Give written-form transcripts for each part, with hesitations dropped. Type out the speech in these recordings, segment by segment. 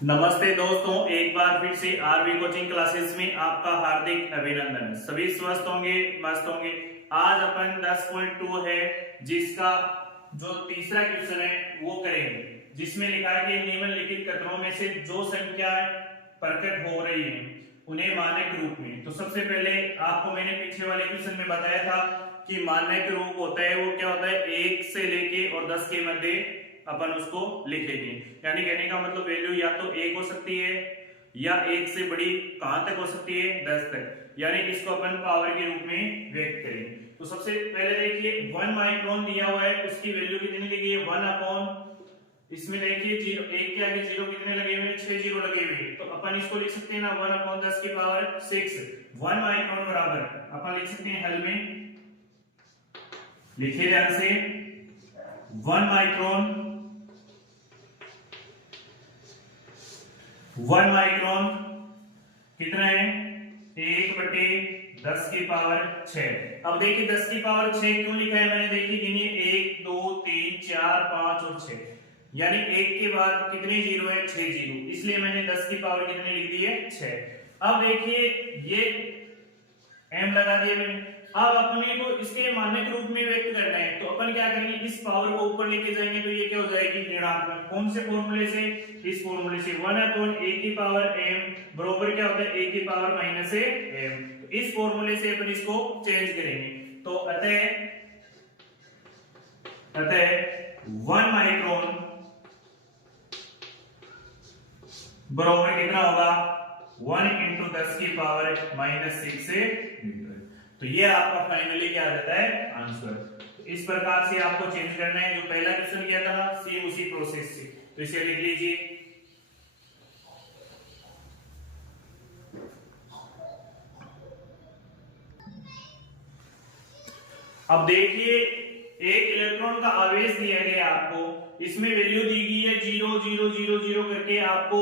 नमस्ते दोस्तों, एक बार फिर से आरवी कोचिंग क्लासेस में आपका हार्दिक अभिनंदन। सभी स्वस्थ होंगे, मस्त होंगे। आज अपन 10.2 है जिसका जो तीसरा क्वेश्चन है वो करेंगे, जिसमें लिखा है कि निम्नलिखित कथनों में से जो संख्या प्रकट हो रही है उन्हें मानक रूप में। तो सबसे पहले आपको मैंने पीछे वाले क्वेश्चन में बताया था कि मानक रूप होता है वो क्या होता है, 1 से लेके और 10 के मध्य अपन उसको लिखेंगे। यानी कहने का मतलब वैल्यू या तो 1 हो सकती है या 1 से बड़ी कहां तक हो सकती है, 10 तक। यानी इसको अपन पावर के रूप में व्यक्त करेंगे। तो सबसे पहले देखिए 1 माइक्रोन दिया हुआ है, उसकी वैल्यू कितनी दी गई है, 1 अपॉन, इसमें देखिए 0, 1 के आगे 0 कितने लगे हुए हैं, 6 0 लगे हुए हैं। तो अपन इसको लिख सकते हैं ना 1 अपॉन 10 की पावर 6। 1 माइक्रोन बराबर अपन लिख सकते हैं हल में, लिखिए ध्यान से, 1 माइक्रोन 1 माइक्रोन कितना है, 1/10 की पावर 6। अब देखिए 10 की पावर 6 क्यों लिखा है मैंने, देखिए गिनिए 1 2 3 4 5 और 6, यानी 1 के बाद कितने जीरो है, 6 जीरो, इसलिए मैंने 10 की पावर कितनी लिख दी है, 6। अब देखिए ये m लगा दिया मैंने। अब अपने को इसके मानक रूप में व्यक्त करना है, तो अपन क्या करेंगे, इस पावर को ऊपर लेके जाएंगे तो ये क्या हो जाएगी, ऋणात्मक। कौन से फॉर्मूले से, इस फॉर्मूले से 1 अपॉन a की पावर m बराबर क्या होता है, a की पावर माइनस m। तो इस फॉर्मूले से अपन इसको चेंज करेंगे। तो अतः 1 माइक्रोन बराबर कितना होगा, 1 × 10 की पावर -6 मीटर। तो ये आपका फाइनली क्या रहता है, आंसर। तो इस प्रकार से आपको चेंज करना है, जो पहला क्वेश्चन किया था ना सेम उसी प्रोसेस से। तो इसे लिख लीजिए, अब देखिए एक इलेक्ट्रॉन का आवेश दिया गया आपको, इसमें वैल्यू दी गई है 0 0 0 0 करके, आपको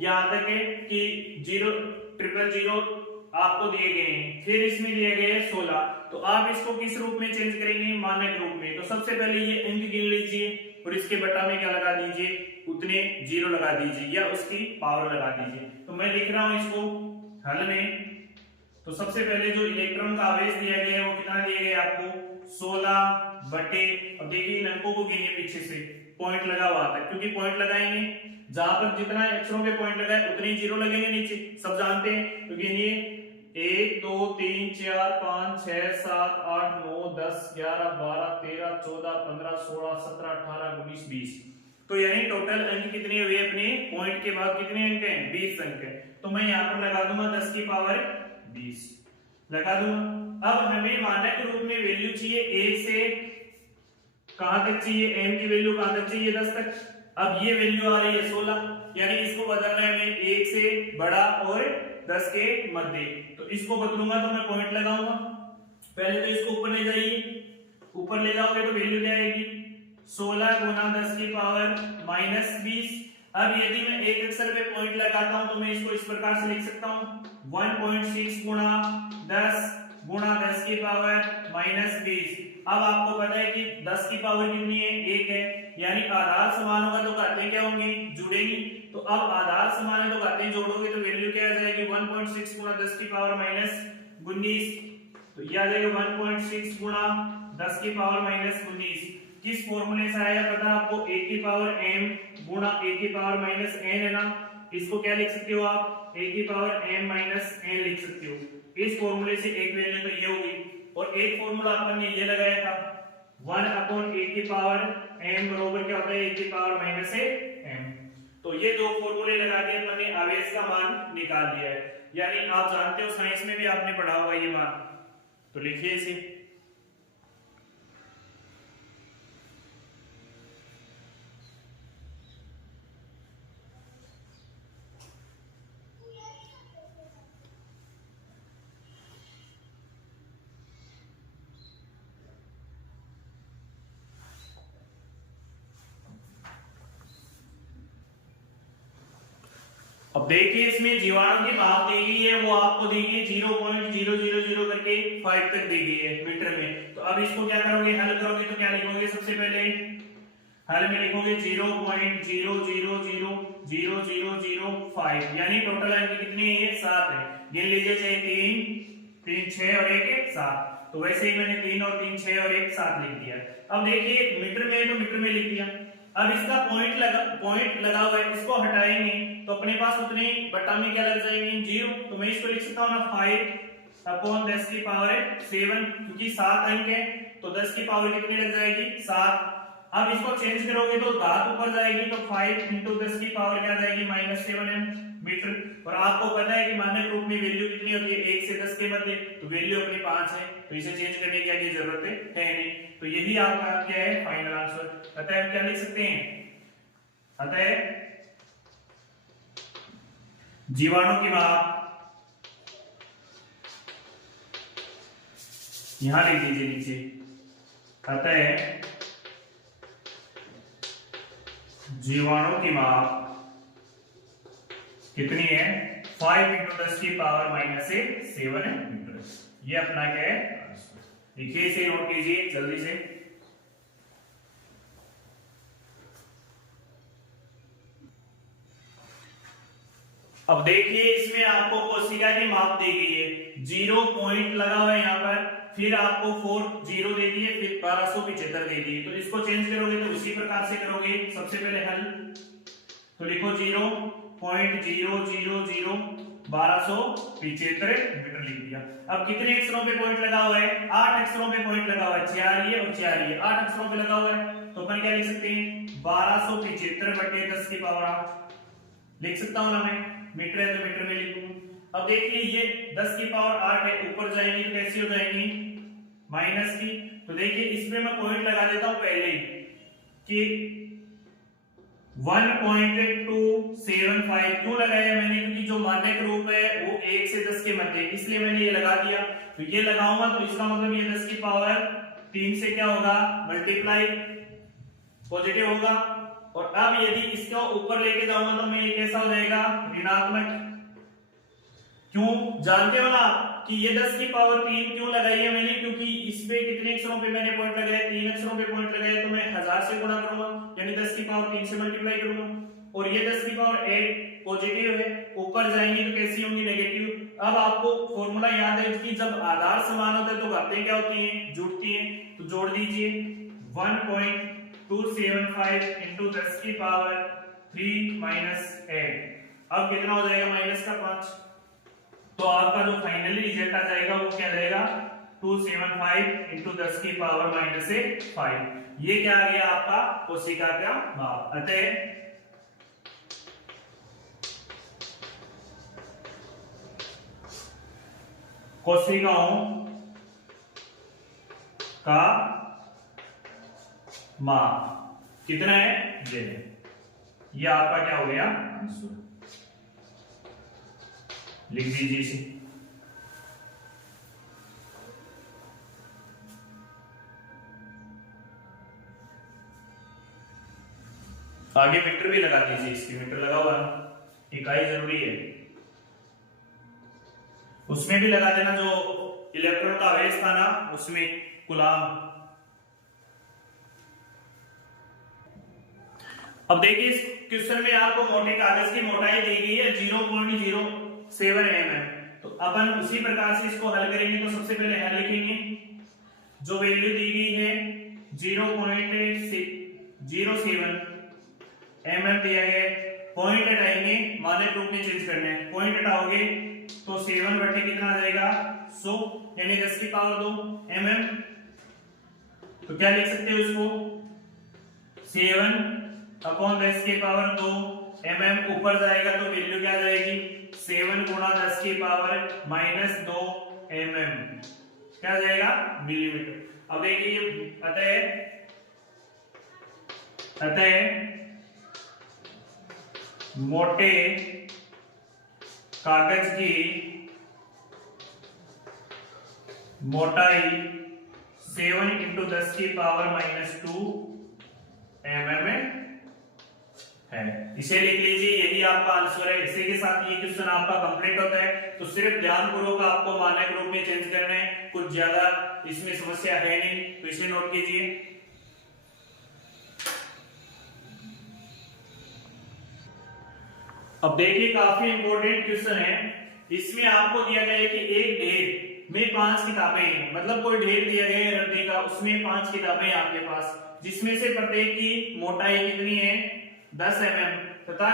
यहां तक है कि 0 0 0 0 आपको दिए गए हैं। फिर इसमें दिया गया है 16। तो आप इसको किस रूप में चेंज करेंगे, मानक रूप में। तो सबसे पहले ये अंक गिन लीजिए और इसके बटा में क्या लगा दीजिए, उतने जीरो लगा दीजिए या उसकी पावर लगा दीजिए। तो मैं लिख रहा हूं इसको हल में। तो सबसे पहले जो इलेक्ट्रॉन का आवेश दिया गया है वो कितना दिया गया आपको, 16 बटे, अब देखिए इन अंकों को गिनिए पीछे से, पॉइंट लगा हुआ था, क्योंकि पॉइंट लगाएंगे जहां पर जितना अक्षरों के पॉइंट लगाए उतने जीरो लगेंगे नीचे, सब जानते हैं। तो गिनिए 1 2 3 4 5 6 7 8 9 10 11 12 13 14 15 16 17 18 19 20। तो यानी टोटल अंक कितने हुए अपने पॉइंट के बाद, कितने अंक हैं, 20 अंक है। तो मैं यहां पर लगा दूंगा 10 की पावर 20 लगा दूंगा। अब हमें मानक रूप में वैल्यू चाहिए 1 से कहां तक चाहिए, m की वैल्यू कहां तक चाहिए, 10 तक। अब ये वैल्यू आ रही है 16, यानी इसको बदलना है हमें 1 से बड़ा और 10 के मध्य। तो इसको बदलूंगा तो मैं पॉइंट लगाऊंगा। पहले तो इसको ऊपर ले जाइए, ऊपर ले जाओगे तो वैल्यू क्या आएगी, 16 गुना 10 की पावर -20। अब यदि मैं एक अक्षर पे पॉइंट लगाता हूं तो मैं इसको इस प्रकार से लिख सकता हूं, 1.6 गुणा 10 गुणा 10 की पावर -20। अब आपको पता है कि 10 की पावर कितनी है, 1 है, यानी आधार समान होगा तो घातें क्या होंगी, जुड़ेगी। तो अब आधार समान है तो घातें जोड़ोगे तो वैल्यू क्या आ जाएगी, 1.6 गुणा 10 की पावर -19। तो ये आ जाएगा 1.6 गुणा 10 की पावर -19। किस फॉर्मूले से आया पता आपको, a की पावर m गुणा a की पावर माइनस n है ना, इसको क्या लिख सकते हो आप, a की पावर m माइनस n लिख सकते हो। इस फॉर्मूले से एक वैल्यू तो ये होगी, और एक फॉर्मूला अपन ने ये लगाया था 1 अपॉन a की पावर m बराबर क्या होता है, a की पावर माइनस m। तो ये दो फॉर्मूले लगा के अपन ने आवेश का मान निकाल दिया है। यानी आप जानते हो साइंस में भी आपने पढ़ा होगा ये मान। तो लिखिए इसे, अब देखिए इसमें जीवाणु की माप दी गई है, वो आपको दी गई 0.000 करके 5 तक दी गई है मीटर में। तो अब इसको क्या करोगे, हल करोगे तो क्या लिखोगे, सबसे पहले हल में लिखोगे 0.0000005 यानी टोटल अंक कितनी है? 7 है। गिन लीजिए, चाहे 3 3 6 और 1 1 7। तो वैसे ही मैंने 3 और 3 6 और 1 7 लिख दिया। अब देखिए मीटर में है तो मीटर में लिख दिया। अब इसका पॉइंट लगा हुआ है, इसको हटाएंगे तो अपने पास उतने बटा में क्या लग जाएंगे? 0। तो मैं इसको लिख सकता हूं ना 5 अपॉन 10 की पावर 7, क्योंकि 7 अंक है तो 10 की पावर कितनी लग जाएगी? 7। अब इसको चेंज करोगे तो घात ऊपर जाएगी, तो 5 इंटू 10 की पावर क्या जाएगी? -7 मीटर। और आपको पता है कि मानक रूप में वैल्यू कितनी होती है? 1 से 10 के मध्य, तो वैल्यू अपनी 5 है, तो इसे चेंज करने की आगे जरूरत है नहीं। तो यही आपका क्या है? Final answer. अतः हम क्या लिख सकते हैं? अतः जीवाणु की माप, यहां लिख दीजिए नीचे, अतः जीवाणु की माप कितनी है? 5 इंटू 10 की पावर -7 मीटर। ये अपना क्या है? लिखिए, इसे नोट कीजिए जल्दी से। अब देखिए इसमें आपको कोशिका की माप दी गई है, 0 पॉइंट लगा हुआ है यहाँ पर, फिर आपको 4 0 दे दिए, फिर 1275 दे दिए। तो इसको चेंज करोगे तो उसी प्रकार से करोगे। सबसे पहले हल तो लिखो 0.000 1275 मीटर लिख दिया। अब कितने अक्षरों पे पॉइंट लगा हुआ है? 8 अक्षरों पे पॉइंट लगा हुआ है, 4 ये और 4 ये, 8 अक्षरों पे लगा हुआ है। तो अपन क्या लिख सकते हैं? 1275 बटे 10 की पावर 8 लिख सकता हूं ना मैं। मीटर है तो मीटर में लिखूंगा। अब देखिए ये 10 की पावर 8 है, ऊपर जाएंगी तो कैसी हो जाएंगी? माइनस की। तो देखिए इसमें मैं पॉइंट लगा देता हूं पहले ही कि 1.275 क्यों लगाया मैंने? क्योंकि जो मानक रूप है वो 1 से 10 के मध्य, इसलिए मैंने ये लगा दिया। तो ये लगाऊंगा तो इसका मतलब ये 10 की पावर 3 से क्या होगा? मल्टीप्लाई, पॉजिटिव होगा। और अब यदि इसको ऊपर लेके जाऊंगा तो मैं ये कैसा हो जाएगा? ऋणात्मक। क्यों? जानते हो ना कि ये 10 की पावर 3 क्यों लगाई है मैंने? क्योंकि इस पे कितने अक्षरों पे मैंने पॉइंट लगाया? 3 अक्षरों पे पॉइंट लगाया, तो मैं 1000 से गुणा करूंगा, यानी 10 की पावर 3 से मल्टीप्लाई करूंगा। और ये 10 की पावर 8 पॉजिटिव है, ऊपर जाएंगी तो कैसी होंगी? नेगेटिव। अब आपको फॉर्मूला याद है कि जब आधार समान होते हैं तो घातें क्या होती हैं? जुड़ती हैं। तो जोड़ दीजिए 1.275 इंटू 10 की पावर 3 -8। अब कितना हो जाएगा? माइनस का 5। तो आपका जो फाइनली रिजल्ट आ जाएगा वो क्या रहेगा? 275 इंटू 10 की पावर -5। ये क्या आ गया आपका? कोशिका का माप। अतः कोशिकाओं का माप कितना है? ये आपका क्या हो गया? आंसर लिख दीजिए इसे। आगे मीटर भी लगा दीजिए, इसकी मीटर लगा हुआ है, इकाई जरूरी है। उसमें भी लगा देना जो इलेक्ट्रॉन का आवेश था ना, उसमें कूलाम। अब देखिए इस क्वेश्चन में आपको मोटे कागज की मोटाई दी गई है 0.07 mm। तो अपन उसी प्रकार से इसको हल करेंगे। तो सबसे पहले हल लिखेंगे, जो वैल्यू दी गई है 0.07 mm दिया गया। पॉइंट हटाएंगे, मानक रूप में चेंज करना है। पॉइंट हटाओगे तो 7 बटे कितना आ जाएगा? 100, यानी 10 की पावर 2 mm। तो क्या लिख सकते हो इसको? 7 अपॉन 10 की पावर 2 mm। ऊपर जाएगा तो वैल्यू क्या जाएगी? 7 गुणा 10 की पावर -2 mm, क्या जाएगा? मिलीमीटर। अब देखिए अतः मोटे कागज की मोटाई 7 इंटू 10 की पावर -2 mm है। इसे लिख लीजिए, यही आपका आंसर है। इसी के साथ ये क्वेश्चन आपका कंप्लीट होता है। तो सिर्फ ध्यानपूर्वक आपको मानक रूप में चेंज करना है, कुछ ज्यादा इसमें समस्या है नहीं, तो इसे नोट कीजिए। अब देखिए काफी इंपॉर्टेंट क्वेश्चन है। इसमें आपको दिया गया है कि एक ढेर में 5 किताबें हैं, मतलब कोई ढेर दिया गया है रद्दी का, उसमें 5 किताबें हैं आपके पास, जिसमें से प्रत्येक की मोटाई कितनी है 10 mm तथा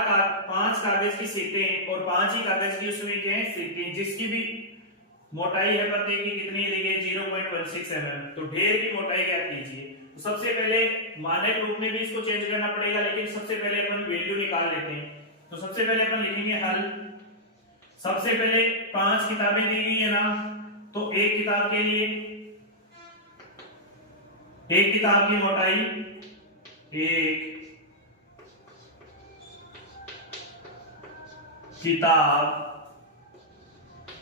5 कागज की सीटें हैं और 5 ही कागज की उसमें क्या है सीटें, जिसकी भी मोटाई है प्रत्येक की कितनी दी गई 0.16 mm। तो ढेर की मोटाई ज्ञात कीजिए। तो सबसे पहले मानक रूप में भी इसको चेंज करना पड़ेगा, लेकिन सबसे पहले अपन वैल्यू निकाल लेते हैं। तो सबसे पहले अपन लिखेंगे हल। सबसे पहले 5 किताबें दी गई है ना, तो एक किताब के लिए एक किताब की मोटाई एक किताब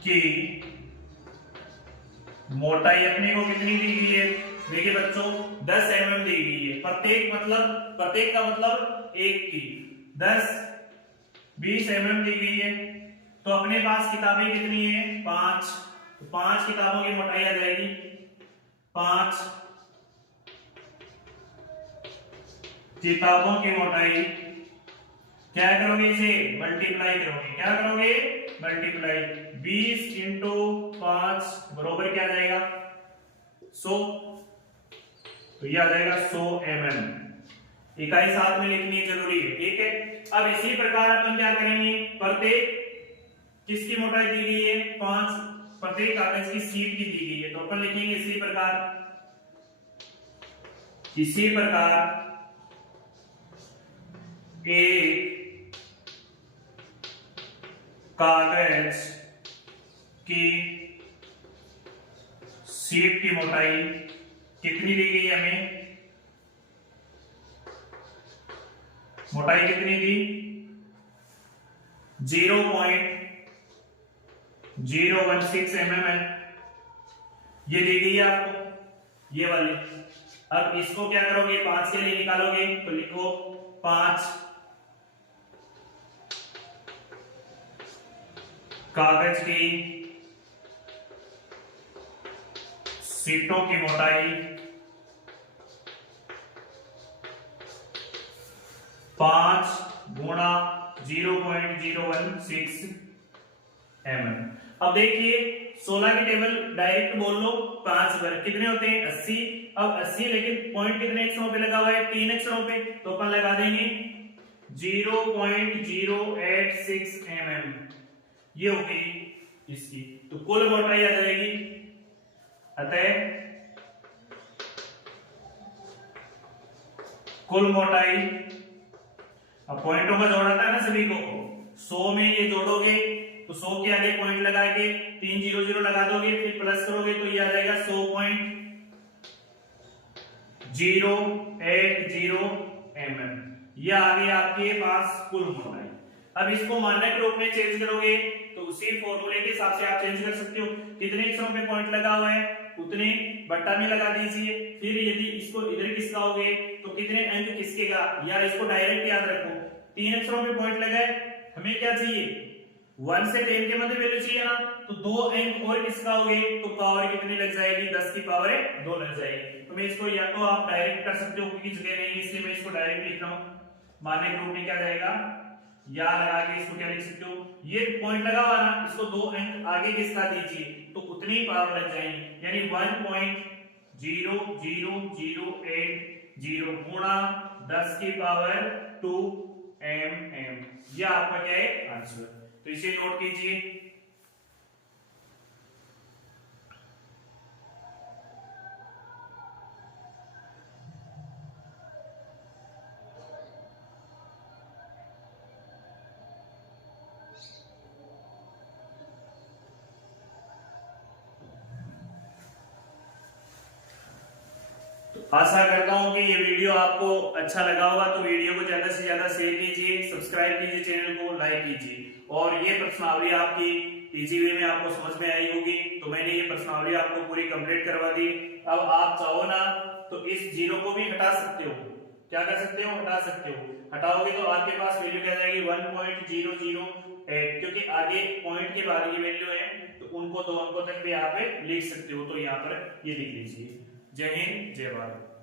की मोटाई अपने को कितनी दी गई है, देखिए बच्चों 10 mm दी गई है। प्रत्येक मतलब प्रत्येक का मतलब एक की 10 20 mm दी गई है। तो अपने पास किताबें कितनी है 5, तो 5 किताबों की मोटाई आ जाएगी 5 किताबों की मोटाई, क्या करोगे इसे मल्टीप्लाई करोगे, क्या करोगे मल्टीप्लाई, 20 इंटू 5 बरोबर क्या आ जाएगा 100, तो ये आ जाएगा 100 mm। इकाई साथ में लिखनी जरूरी है, ठीक है। अब इसी प्रकार अपन क्या करेंगे, प्रत्येक किसकी मोटाई दी गई है 5, प्रत्येक कागज की सीट की दी गई है, तो अपन लिखेंगे इसी प्रकार एक कागज की सीट की मोटाई कितनी दी गई हमें, मोटाई कितनी दी 0.016 mm है, ये दी गई है आपको ये वाली। अब इसको क्या करोगे 5 के लिए निकालोगे, तो लिखो 5 कागज की सीटों की मोटाई 5 गुणा 0.016 mm। अब देखिए 16 की टेबल डायरेक्ट बोल लो, 5 पर कितने होते हैं 80। अब 80 लेकिन पॉइंट कितने अक्षरों पे लगा हुआ है 3 अक्षरों पे, तो अपन लगा देंगे 0.086 mm, ये हो गई इसकी। तो कुल मोटाई आ जाएगी, अतः कुल मोटाई, अब पॉइंटों का जोड़ा था ना सभी को, 100 में ये जोड़ोगे तो 100 के आगे पॉइंट लगा के 3 0 0 लगा दोगे, फिर प्लस करोगे तो ये आ जाएगा 100.080 mm। ये आ गई आपके पास कुल मोटाई। अब इसको मानक रूप में चेंज करोगे तो उसी फॉर्मूले के हिसाब से आप चेंज कर सकते हो, कितने अक्षरों पे पॉइंट लगा हुआ है उतने बट्टा में लगा दीजिए। फिर यदि इसको इधर खिसकाओगे तो कितने अंक खिसकेगा, या इसको डायरेक्ट याद रखो, 3 अक्षरों पे पॉइंट लगा है, हमें क्या चाहिए 1 से 10 के मध्य वैल्यू चाहिए ना, तो 2 अंक और खिसकाओगे तो पावर कितनी लग जाएगी 10 की पावर 2 लग जाएगी। तो मैं इसको या तो आप डायरेक्ट कर सकते हो क्योंकि जगह नहीं, इसलिए मैं इसको डायरेक्ट लिख रहा हूं। मानक रूप में क्या जाएगा, या लगा के इसको क्या लिख सकते हो, ये पॉइंट लगा हुआ ना, इसको 2 अंक आगे खिसका दीजिए तो उतनी पावर लग जाएगी, यानी 1.00080 गुणा 10 की पावर 2 mm, ये आपका क्या है आंसर। तो इसे नोट कीजिए। आशा करता हूं कि ये वीडियो आपको अच्छा लगा होगा, तो वीडियो को ज्यादा से ज्यादा शेयर कीजिए, सब्सक्राइब कीजिए, चैनल को लाइक कीजिए। और ये प्रश्नावली आपकी इजी वे में आपको समझ में आई होगी, तो मैंने ये प्रश्नावली आपको पूरी कंप्लीट करवा दी। अब आप चाहो ना तो इस जीरो को भी हटा सकते हो, क्या कर सकते हो हटा सकते हो, हटाओगे तो आपके पास वैल्यू क्या जाएगी 1.008, क्योंकि आगे पॉइंट के बाद की वैल्यू है तो उनको 2 अंकों तक भी आप लिख सकते हो। तो यहाँ पर ये लिख लीजिए। जय हिंद जय भारत।